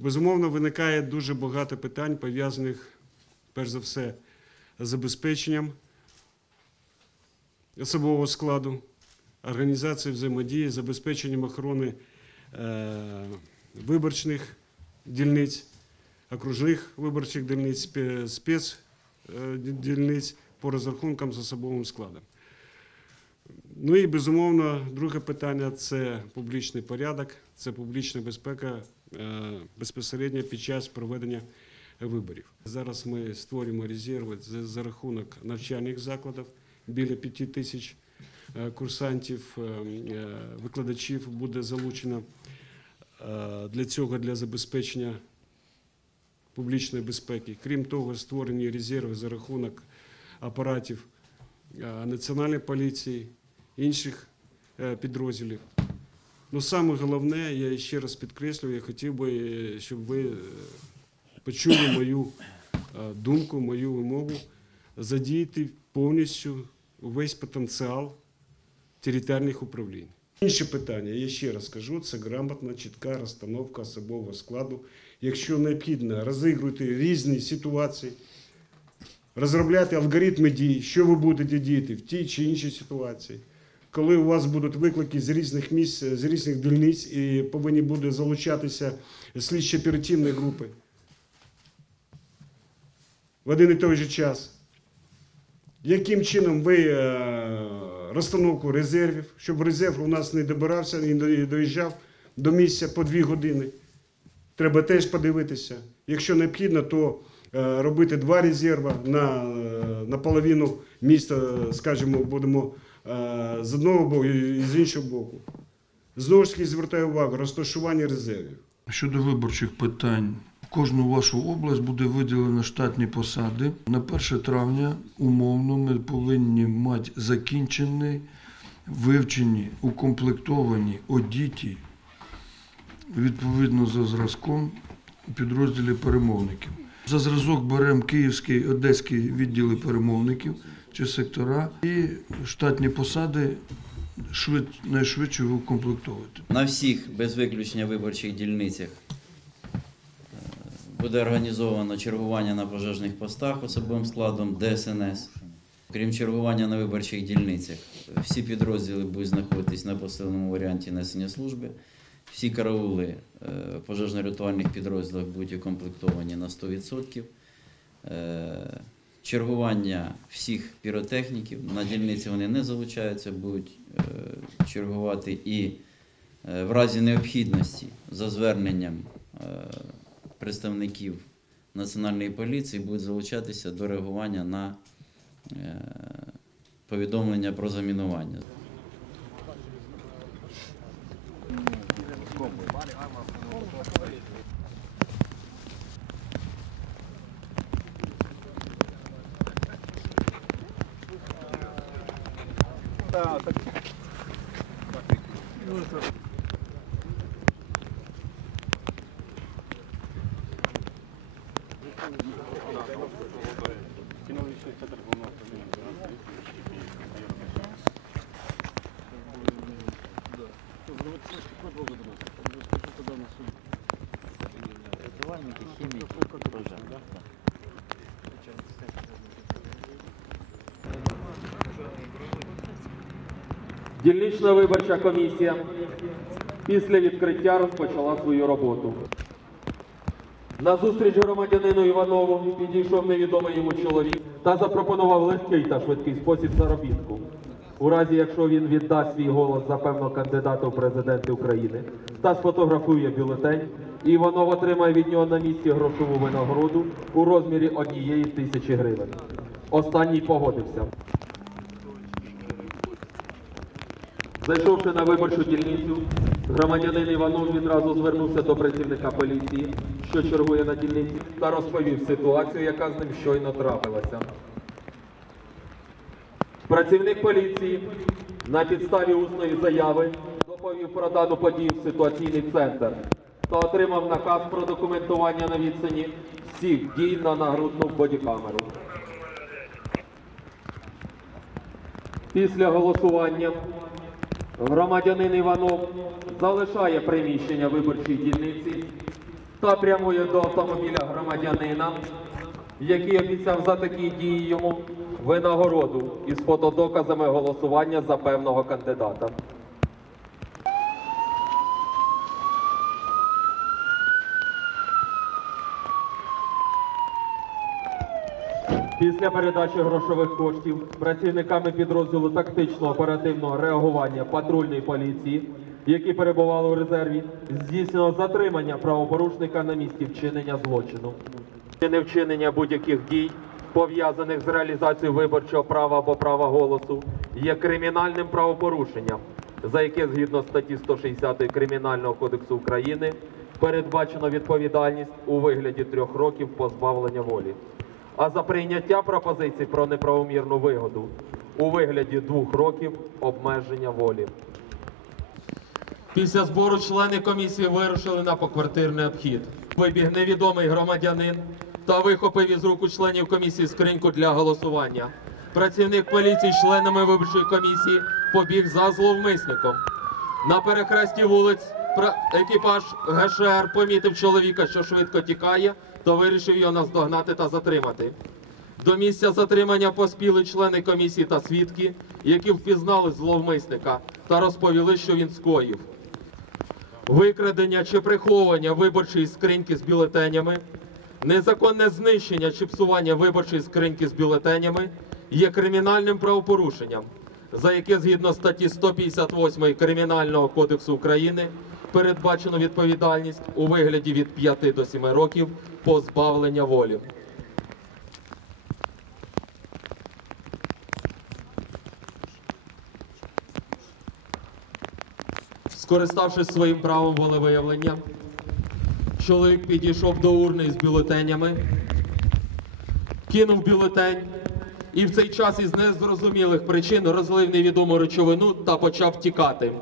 Безумовно, виникає дуже багато питань, пов'язаних, перш за все, з забезпеченням особового складу, організацією взаємодії, забезпеченням охорони е, виборчних дільниць, окружних виборчих дільниць, спецдільниць по розрахункам з особовим складом. Ну і безумовно, друге питання це публічний порядок, це публічна безпека е, безпосередньо під час проведення виборів. Зараз ми створюємо резерви за, рахунок навчальних закладів, біля п'яти тисяч е, курсантів, е, викладачів буде залучено для цього для забезпечення публічної безпеки. Крім того, створені резерви за рахунок апаратів Національної поліції, інших е, підрозділів. Ну, саме головне, я ще раз підкреслюю, я хотів би, е, щоб ви е, почули мою думку, мою вимогу задіяти повністю увесь потенціал територіальних управлінь. Інше питання, я ще раз кажу, це грамотна, чітка розстановка особового складу. Якщо необхідно, розігруйте різні ситуації, розробляти алгоритми дій, що ви будете діяти в тій чи іншій ситуації. Коли у вас будуть виклики з різних місць, з різних дільниць і повинні будуть залучатися слідчі оперативні групи в один і той же час. Яким чином ви е, розстановку резервів, щоб резерв у нас не добирався і не доїжджав до місця по дві години? Треба теж подивитися. Якщо необхідно, то е, робити два резерви на, е, на половину міста, скажімо, будемо е, з одного боку і з іншого боку. Знову ж таки звертаю увагу, розташування резервів. Щодо виборчих питань, в кожну вашу область буде виділено штатні посади. На 1 травня умовно ми повинні мати закінчені, вивчені, укомплектовані, одіті, відповідно за зразком підрозділі перемовників. За зразок беремо Київський, Одеський відділи перемовників чи сектора і штатні посади швид, найшвидше укомплектовувати. На всіх без виключення виборчих дільницях е, буде організовано чергування на пожежних постах особовим складом ДСНС. Крім чергування на виборчих дільницях, всі підрозділи будуть знаходитись на посиленому варіанті несення служби. Всі караули е, пожежно-рятувальних підрозділах будуть укомплектовані на 100%. Чергування всіх піротехніків на дільниці вони не залучаються, будуть е, чергувати і е, в разі необхідності за зверненням е, представників Національної поліції будуть залучатися до реагування на повідомлення про замінування. tá, tá... Дільнична виборча комісія після відкриття розпочала свою роботу. На зустріч громадянину Іванову підійшов невідомий йому чоловік та запропонував легкий та швидкий спосіб заробітку. У разі, якщо він віддасть свій голос за певного кандидата у президенти України та сфотографує бюлетень, Іванов отримає від нього на місці грошову винагороду у розмірі однієї тисячі гривень. Останній погодився. Зайшовши на виборчу дільницю, громадянин Іванов відразу звернувся до працівника поліції, що чергує на дільниці, та розповів ситуацію, яка з ним щойно трапилася. Працівник поліції на підставі усної заяви доповів про дану подію в ситуаційний центр та отримав наказ про документування на відстані всіх дій на нагрудну бодікамеру. Після голосування громадянин Іванов залишає приміщення виборчої дільниці та прямує до автомобіля громадянина, який обіцяв за такі дії йому винагороду із фотодоказами голосування за певного кандидата. Після передачі грошових коштів працівниками підрозділу тактичного оперативного реагування патрульної поліції, які перебували у резерві, здійснено затримання правопорушника на місці вчинення злочину. Невчинення будь-яких дій, пов'язаних з реалізацією виборчого права або права голосу, є кримінальним правопорушенням, за яке згідно статті 160 Кримінального кодексу України передбачено відповідальність у вигляді трьох років позбавлення волі а за прийняття пропозицій про неправомірну вигоду у вигляді двох років обмеження волі. Після збору члени комісії вирушили на поквартирний обхід. Вибіг невідомий громадянин та вихопив із рук у членів комісії скриньку для голосування. Працівник поліції членами виборчої комісії побіг за зловмисником. На перехресті вулиць екіпаж ГШР помітив чоловіка, що швидко тікає, то вирішив його наздогнати та затримати. До місця затримання поспіли члени комісії та свідки, які впізнали зловмисника та розповіли, що він скоїв. Викрадення чи приховування виборчої скриньки з бюлетенями, незаконне знищення чи псування виборчої скриньки з бюлетенями є кримінальним правопорушенням, за яке згідно статті 158 Кримінального кодексу України передбачено відповідальність у вигляді від 5 до 7 років позбавлення волі. Скориставшись своїм правом волевиявлення, чоловік підійшов до урни з бюлетенями, кинув бюлетень і в цей час із незрозумілих причин розлив невідому речовину та почав тікати.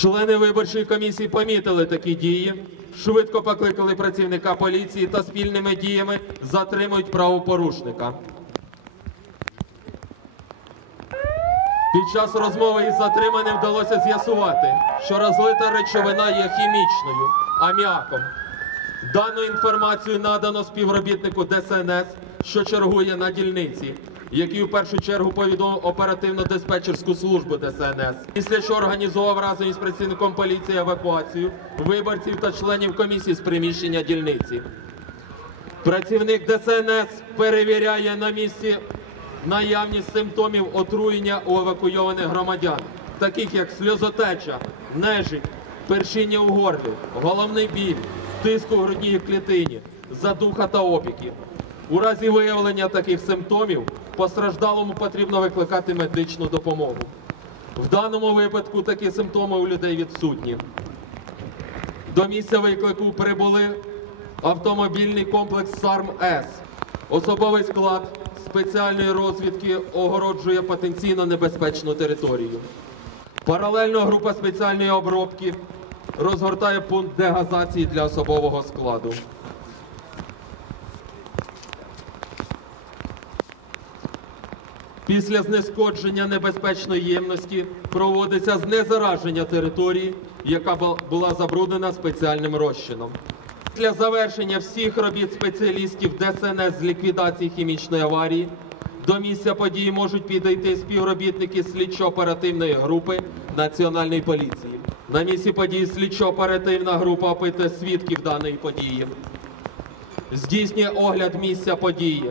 Члени виборчої комісії помітили такі дії, швидко покликали працівника поліції та спільними діями затримують правопорушника. Під час розмови із затриманим вдалося з'ясувати, що розлита речовина є хімічною аміаком. Дану інформацію надано співробітнику ДСНС, що чергує на дільниці, який в першу чергу повідомив оперативно-диспетчерську службу ДСНС. Після чого організував разом із працівником поліції евакуацію виборців та членів комісії з приміщення дільниці. Працівник ДСНС перевіряє на місці наявність симптомів отруєння у евакуйованих громадян, таких як сльозотеча, нежить, першіння у горлі, головний біль, тиск у грудній клітині, задуха та опіки. У разі виявлення таких симптомів постраждалому потрібно викликати медичну допомогу. В даному випадку такі симптоми у людей відсутні. До місця виклику прибули автомобільний комплекс САРМ-С. Особовий склад спеціальної розвідки огороджує потенційно небезпечну територію. Паралельно група спеціальної обробки розгортає пункт дегазації для особового складу. Після знешкодження небезпечної ємності проводиться знезараження території, яка була забруднена спеціальним розчином. Після завершення всіх робіт спеціалістів ДСНС з ліквідації хімічної аварії до місця події можуть підійти співробітники слідчо-оперативної групи Національної поліції. На місці події слідчо-оперативна група опитує свідків даної події, здійснює огляд місця події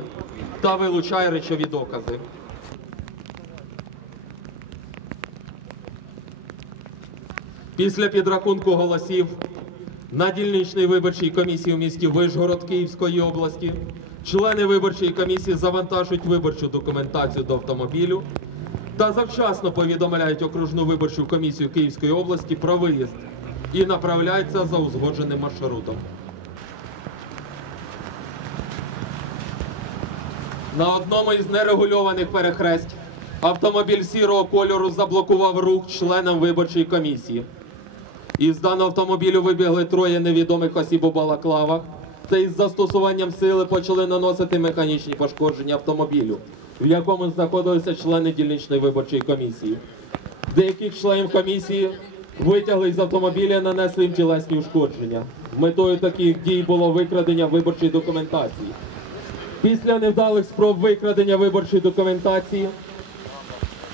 та вилучає речові докази. Після підрахунку голосів на дільничній виборчій комісії у місті Вишгород Київської області члени виборчої комісії завантажують виборчу документацію до автомобілю та завчасно повідомляють окружну виборчу комісію Київської області про виїзд і направляються за узгодженим маршрутом. На одному із нерегульованих перехресть автомобіль сірого кольору заблокував рух членам виборчої комісії. Із даного автомобілю вибігли троє невідомих осіб у балаклавах та із застосуванням сили почали наносити механічні пошкодження автомобілю, в якому знаходилися члени дільничної виборчої комісії. Деяких членів комісії витягли з автомобіля, нанесли їм тілесні ушкодження. Метою таких дій було викрадення виборчої документації. Після невдалих спроб викрадення виборчої документації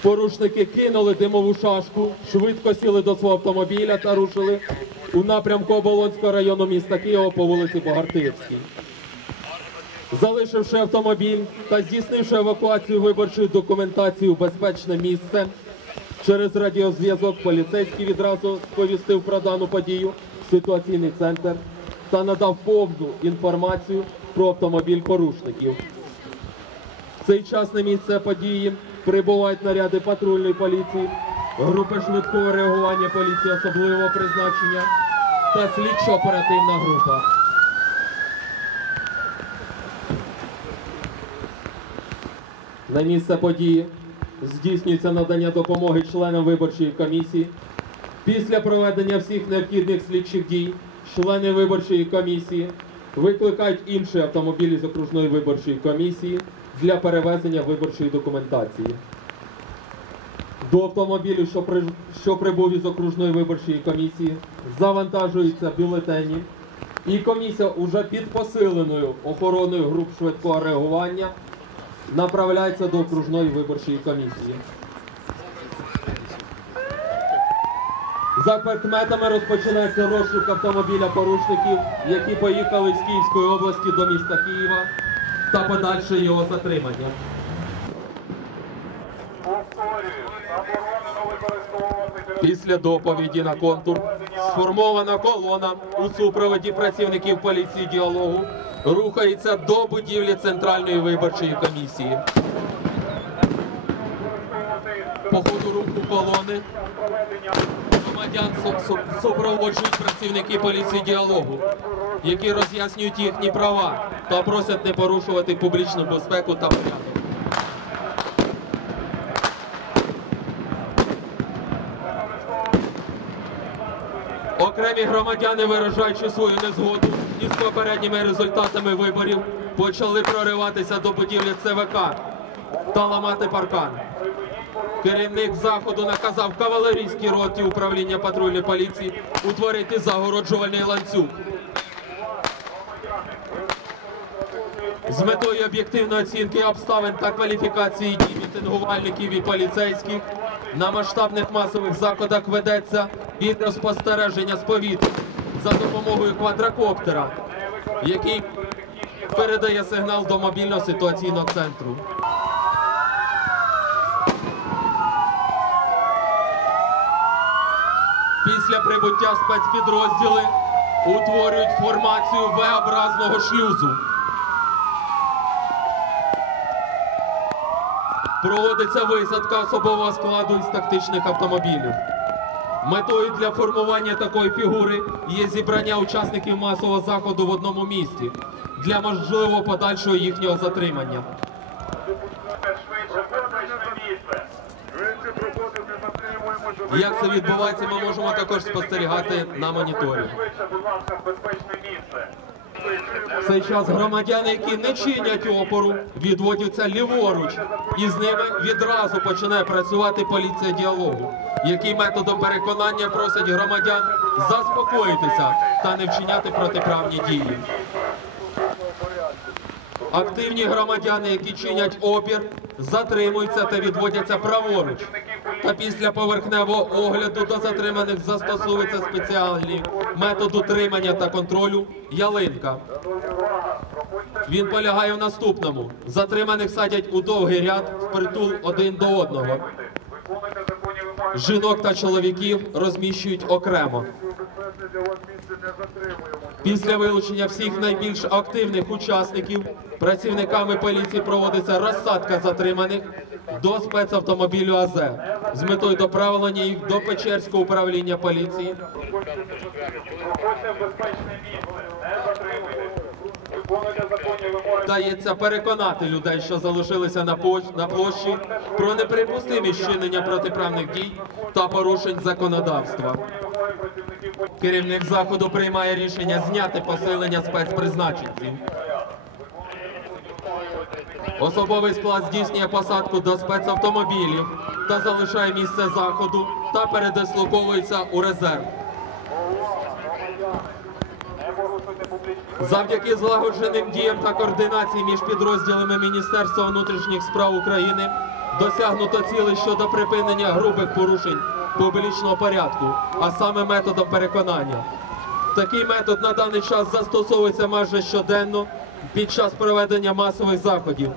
порушники кинули димову шашку, швидко сіли до свого автомобіля та рушили у напрямку Оболонського району міста Києва по вулиці Богартирській. Залишивши автомобіль та здійснивши евакуацію виборчої документації у безпечне місце, через радіозв'язок поліцейський відразу сповістив про дану подію в ситуаційний центр та надав повну інформацію про автомобіль порушників. В цей час на місце події прибувають наряди патрульної поліції, групи швидкого реагування поліції особливого призначення та слідчо-оперативна група. На місце події здійснюється надання допомоги членам виборчої комісії. Після проведення всіх необхідних слідчих дій члени виборчої комісії викликають інші автомобілі з окружної виборчої комісії для перевезення виборчої документації. До автомобілю, що, при... що прибув із окружної виборчої комісії, завантажуються бюлетені, і комісія уже під посиленою охороною груп швидкого реагування направляється до окружної виборчої комісії. За предметами розпочинається розшук автомобіля порушників, які поїхали з Київської області до міста Києва та подальше його затримання. Після доповіді на контур сформована колона у супроводі працівників поліції діалогу рухається до будівлі Центральної виборчої комісії. По ходу руху колони громадян су- су- супроводжують працівники поліції діалогу, які роз'яснюють їхні права та просять не порушувати публічну безпеку та порядок. Окремі громадяни, виражаючи свою незгоду із попередніми результатами виборів, почали прориватися до будівлі ЦВК та ламати паркан. Керівник заходу наказав кавалерійській роті управління патрульної поліції утворити загороджувальний ланцюг. З метою об'єктивної оцінки обставин та кваліфікації дій мітингувальників і поліцейських на масштабних масових заходах ведеться відеоспостереження з повітря за допомогою квадрокоптера, який передає сигнал до мобільного ситуаційного центру. Після прибуття спецпідрозділи утворюють формацію V-образного шлюзу. Проводиться висадка особового складу із тактичних автомобілів. Метою для формування такої фігури є зібрання учасників масового заходу в одному місці для можливого подальшого їхнього затримання. швидше безпечне місце. Швидше проходити, затримуємо. щоб Як це відбувається, ми можемо також спостерігати на моніторі. В цей час громадяни, які не чинять опору, відводяться ліворуч, і з ними відразу починає працювати поліція діалогу, який методом переконання просять громадян заспокоїтися та не вчиняти протиправні дії. Активні громадяни, які чинять опір, затримуються та відводяться праворуч. Та після поверхневого огляду до затриманих застосовується спеціальний метод утримання та контролю ялинка. Він полягає в наступному: затриманих садять у довгий ряд впритул один до одного. Жінок та чоловіків розміщують окремо. Після вилучення всіх найбільш активних учасників працівниками поліції проводиться розсадка затриманих до спецавтомобілю АЗ з метою доправлення їх до Печерського управління поліції. Вдається переконати людей, що залишилися на на площі, про неприпустимість чинення протиправних дій та порушень законодавства. Керівник заходу приймає рішення зняти посилення спецпризначенців. Особовий склад здійснює посадку до спецавтомобілів та залишає місце заходу та передислоковується у резерв. Завдяки злагодженим діям та координації між підрозділами Міністерства внутрішніх справ України досягнуто цілей щодо припинення грубих порушень публічного порядку, а саме методом переконання. Такий метод на даний час застосовується майже щоденно під час проведення масових заходів,